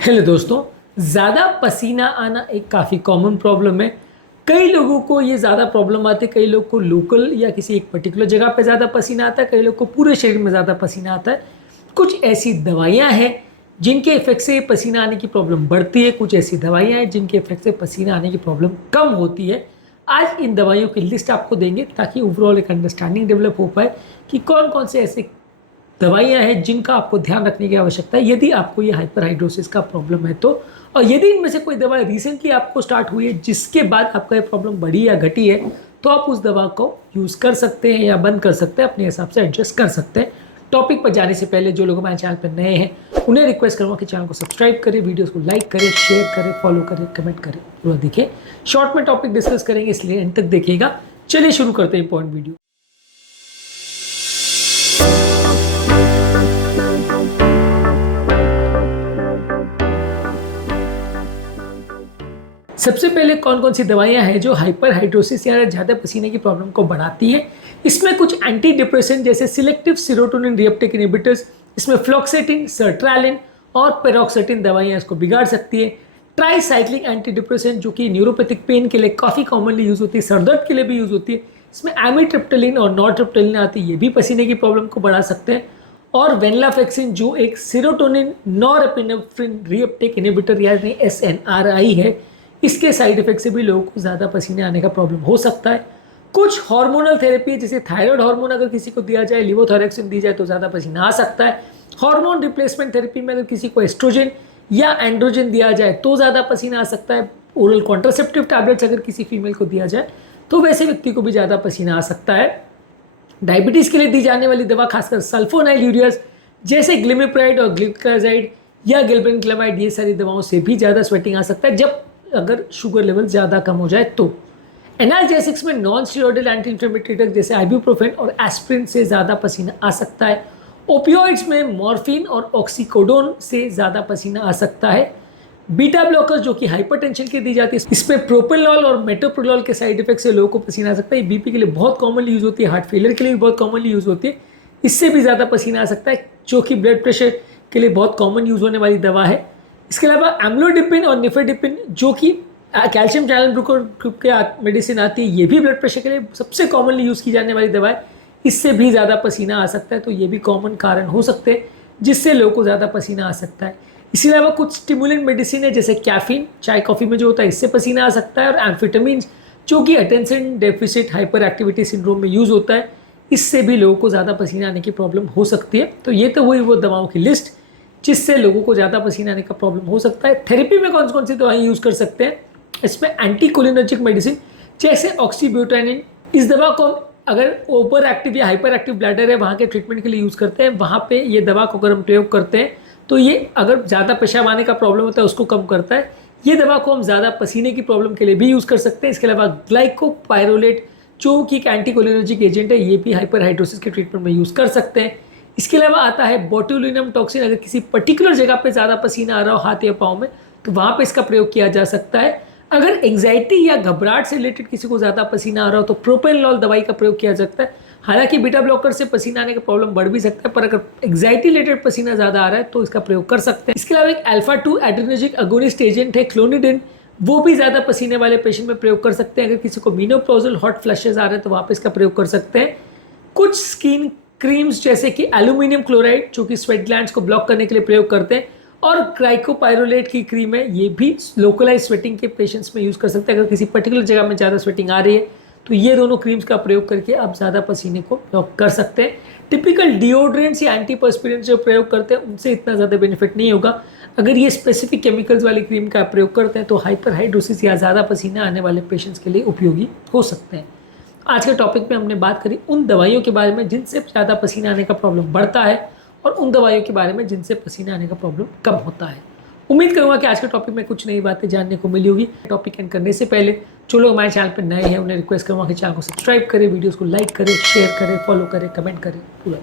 Hello दोस्तों। ज़्यादा पसीना आना एक काफ़ी कॉमन प्रॉब्लम है। कई लोगों को ये ज़्यादा प्रॉब्लम आती है, कई लोग को लोकल या किसी एक पर्टिकुलर जगह पे ज़्यादा पसीना आता है, कई लोग को पूरे शरीर में ज़्यादा पसीना आता है। कुछ ऐसी दवाइयाँ हैं जिनके इफेक्ट से पसीना आने की प्रॉब्लम बढ़ती है, कुछ ऐसी दवाइयाँ हैं जिनके इफेक्ट से पसीना आने की प्रॉब्लम कम होती है। आज इन दवाइयों की लिस्ट आपको देंगे ताकि ओवरऑल एक अंडरस्टैंडिंग डेवलप हो पाए कि कौन कौन से ऐसे दवाइयाँ हैं जिनका आपको ध्यान रखने की आवश्यकता है यदि आपको ये हाइपरहाइड्रोसिस का प्रॉब्लम है तो। और यदि इनमें से कोई दवा रिसेंटली आपको स्टार्ट हुई है जिसके बाद आपका ये प्रॉब्लम बढ़ी या घटी है तो आप उस दवा को यूज़ कर सकते हैं या बंद कर सकते हैं, अपने हिसाब से एडजस्ट कर सकते हैं। टॉपिक पर जाने से पहले जो लोग हमारे चैनल पर नए हैं उन्हें रिक्वेस्ट करूँगा कि चैनल को सब्सक्राइब करें, वीडियोस को लाइक करें, शेयर करें, फॉलो करें, कमेंट करें, पूरा देखें। शॉर्ट में टॉपिक डिस्कस करेंगे इसलिए एंड तक देखिएगा। चलिए शुरू करते हैं इंपॉर्टेंट वीडियो। सबसे पहले कौन कौन सी दवाइयां हैं जो हाइपरहाइड्रोसिस या ज़्यादा पसीने की प्रॉब्लम को बढ़ाती हैं। इसमें कुछ एंटी डिप्रेसेंट जैसे सिलेक्टिव सेरोटोनिन रीअपटेक इनहिबिटर्स, इसमें फ्लोक्सेटिन, सर्ट्रालिन और पेरोक्सेटिन दवाइयां इसको बिगाड़ सकती है। ट्राईसाइक्लिक एंटी डिप्रेसेंट जो कि न्यूरोपैथिक पेन के लिए काफ़ी कॉमनली यूज़ होती है, सरदर्द के लिए भी यूज़ होती है। इसमें एमिट्रिप्टिलिन और नॉरट्रिप्टिलिन आती है, ये भी पसीने की प्रॉब्लम को बढ़ा सकते हैं। और वेनलाफेक्सिन जो एक सेरोटोनिन नॉरएपिनेफ्रिन रीअपटेक इनहिबिटर यानी SNRI है, इसके साइड इफेक्ट से भी लोगों को ज़्यादा पसीने आने का प्रॉब्लम हो सकता है। कुछ हार्मोनल थेरेपी जैसे थायराइड हार्मोन अगर किसी को दिया जाए, लिवोथायरक्सिन दी जाए तो ज़्यादा पसीना आ सकता है। हार्मोन रिप्लेसमेंट थेरेपी में अगर किसी को एस्ट्रोजन या एंड्रोजन दिया जाए तो ज़्यादा पसीना आ सकता है। ओरल कॉन्ट्रासेप्टिव टैबलेट्स अगर किसी फीमेल को दिया जाए तो वैसे व्यक्ति को भी ज़्यादा पसीना आ सकता है। डायबिटीज़ के लिए दी जाने वाली दवा खासकर सल्फोनाइल यूरियाज जैसे ग्लिमिप्राइड और ग्लिकाजाइड या गिल्बेनक्लेमाइड, ये सारी दवाओं से भी ज़्यादा स्वेटिंग आ सकता है जब अगर शुगर लेवल ज़्यादा कम हो जाए तो। एनाल्जेसिक्स में non steroidal anti inflammatory drug जैसे आइबुप्रोफेन और एस्प्रिन से ज़्यादा पसीना आ सकता है। ओपियोइड्स में मॉर्फिन और ऑक्सीकोडोन से ज़्यादा पसीना आ सकता है। बीटा ब्लॉकर्स जो कि हाइपरटेंशन के दी जाती है, इसमें प्रोपेनॉल और मेटोप्रोलॉल के साइड इफेक्ट से लोगों को पसीना आ सकता है। बीपी के लिए बहुत कॉमनली यूज़ होती है, हार्ट फेलियर के लिए भी बहुत कॉमनली यूज़ होती है, इससे भी ज़्यादा पसीना आ सकता है, जो कि ब्लड प्रेशर के लिए बहुत कॉमन यूज़ होने वाली दवा है। इसके अलावा एम्लोडिपिन और निफेडिपिन जो कि कैल्शियम चैनल ग्रुप के मेडिसिन आती है, ये भी ब्लड प्रेशर के लिए सबसे कॉमनली यूज़ की जाने वाली दवा है, इससे भी ज़्यादा पसीना आ सकता है। तो ये भी कॉमन कारण हो सकते हैं जिससे लोगों को ज़्यादा पसीना आ सकता है। इसके अलावा कुछ स्टिमुलेंट मेडिसिन है जैसे कैफीन, चाय कॉफ़ी में जो होता है, इससे पसीना आ सकता है। और एम्फेटामिन जो कि attention deficit hyper activity syndrome में यूज़ होता है, इससे भी लोगों को ज़्यादा पसीना आने की प्रॉब्लम हो सकती है। तो ये तो हुई वो दवाओं की लिस्ट जिससे लोगों को ज़्यादा पसीना आने का प्रॉब्लम हो सकता है। थेरेपी में कौन कौन सी दवाई यूज़ कर सकते हैं, इसमें एंटीकोलिनर्जिक मेडिसिन जैसे ऑक्सीब्यूटानिन, इस दवा को अगर ओवर एक्टिव या हाइपर एक्टिव ब्लैडर है वहाँ के ट्रीटमेंट के लिए यूज़ करते हैं। वहाँ पे ये दवा को अगर हम प्रयोग करते हैं तो ये अगर ज़्यादा पेशाब आने का प्रॉब्लम होता है उसको कम करता है। ये दवा को हम ज़्यादा पसीने की प्रॉब्लम के लिए भी यूज़ कर सकते हैं। इसके अलावा ग्लाइकोपाइरोलेट जो कि एक एंटीकोलिनर्जिक एजेंट है, ये भी हाइपरहाइड्रोसिस के ट्रीटमेंट में यूज़ कर सकते हैं। इसके अलावा आता है बोटुलिनम टॉक्सिन, अगर किसी पर्टिकुलर जगह पे ज़्यादा पसीना आ रहा हो हाथ या पाँव में तो वहाँ पे इसका प्रयोग किया जा सकता है। अगर एंग्जाइटी या घबराहट से रिलेटेड किसी को ज़्यादा पसीना आ रहा हो तो प्रोपेनॉल दवाई का प्रयोग किया जा सकता है। हालांकि बीटा ब्लॉकर से पसीना आने का प्रॉब्लम बढ़ भी सकता है, पर अगर एंग्जाइटी रिलेटेड पसीना ज़्यादा आ रहा है तो इसका प्रयोग कर सकते हैं। इसके अलावा एक अल्फा-2 एड्रेनर्जिक अगोनिस्ट एजेंट है क्लोनिडिन, वो भी ज़्यादा पसीने वाले पेशेंट में प्रयोग कर सकते हैं। अगर किसी को मेनोपॉजल हॉट फ्लैशेस आ रहे हैं तो वहाँ पे इसका प्रयोग कर सकते हैं। कुछ स्किन क्रीम्स जैसे कि एल्यूमिनियम क्लोराइड जो कि स्वेट ग्लैंड्स को ब्लॉक करने के लिए प्रयोग करते हैं, और ग्लाइकोपाइरोलेट की क्रीम है, ये भी लोकलाइज स्वेटिंग के पेशेंट्स में यूज़ कर सकते हैं। अगर किसी पर्टिकुलर जगह में ज़्यादा स्वेटिंग आ रही है तो ये दोनों क्रीम्स का प्रयोग करके आप ज़्यादा पसीने को ब्लॉक कर सकते हैं। टिपिकल डिओड्रेंट्स या एंटीपर्स्पिरेंट्स जो प्रयोग करते हैं उनसे इतना ज़्यादा बेनिफिट नहीं होगा। अगर ये स्पेसिफिक केमिकल्स वाली क्रीम का प्रयोग करते हैं तो हाइपरहाइड्रोसिस या ज़्यादा पसीना आने वाले पेशेंट्स के लिए उपयोगी हो सकते हैं। आज के टॉपिक में हमने बात करी उन दवाइयों के बारे में जिनसे ज़्यादा पसीना आने का प्रॉब्लम बढ़ता है और उन दवाइयों के बारे में जिनसे पसीना आने का प्रॉब्लम कम होता है। उम्मीद करूंगा कि आज के टॉपिक में कुछ नई बातें जानने को मिली होगी। टॉपिक एंड करने से पहले जो लोग हमारे चैनल पर नए हैं उन्हें रिक्वेस्ट करूंगा कि चैनल को सब्सक्राइब करें, वीडियोस को लाइक करें, शेयर करें, फॉलो करें, कमेंट करें, पूरा